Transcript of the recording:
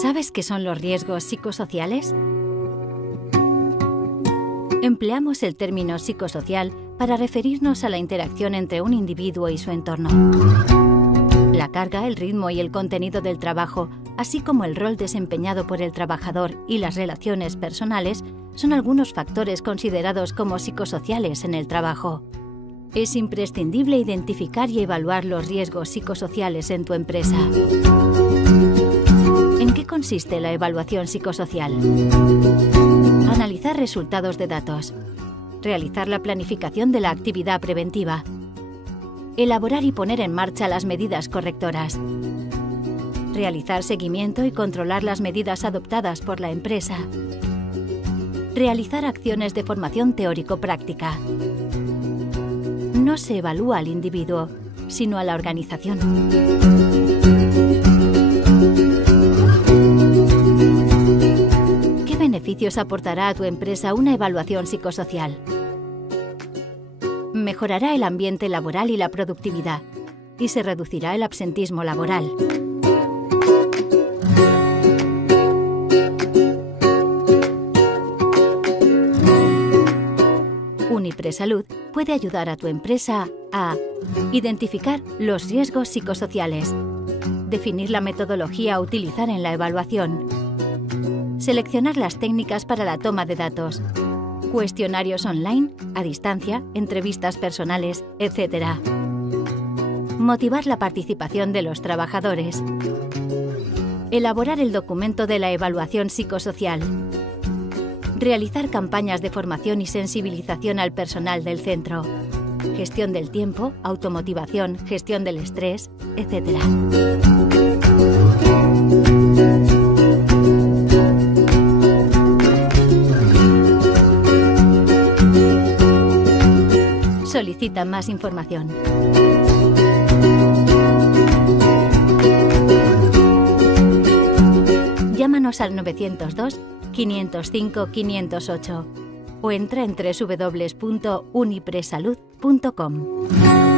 ¿Sabes qué son los riesgos psicosociales? Empleamos el término psicosocial para referirnos a la interacción entre un individuo y su entorno. La carga, el ritmo y el contenido del trabajo, así como el rol desempeñado por el trabajador y las relaciones personales, son algunos factores considerados como psicosociales en el trabajo. Es imprescindible identificar y evaluar los riesgos psicosociales en tu empresa. ¿En qué consiste la evaluación psicosocial? Analizar resultados de datos. Realizar la planificación de la actividad preventiva. Elaborar y poner en marcha las medidas correctoras. Realizar seguimiento y controlar las medidas adoptadas por la empresa. Realizar acciones de formación teórico-práctica. No se evalúa al individuo, sino a la organización. ¿Qué beneficios aportará a tu empresa una evaluación psicosocial? Mejorará el ambiente laboral y la productividad, y se reducirá el absentismo laboral. UniPreSalud puede ayudar a tu empresa a identificar los riesgos psicosociales, definir la metodología a utilizar en la evaluación, seleccionar las técnicas para la toma de datos, cuestionarios online, a distancia, entrevistas personales, etc. Motivar la participación de los trabajadores. Elaborar el documento de la evaluación psicosocial. Realizar campañas de formación y sensibilización al personal del centro. Gestión del tiempo, automotivación, gestión del estrés, etc. Solicita más información. Llámanos al 902 505 508 o entra en www.unipresalud.com.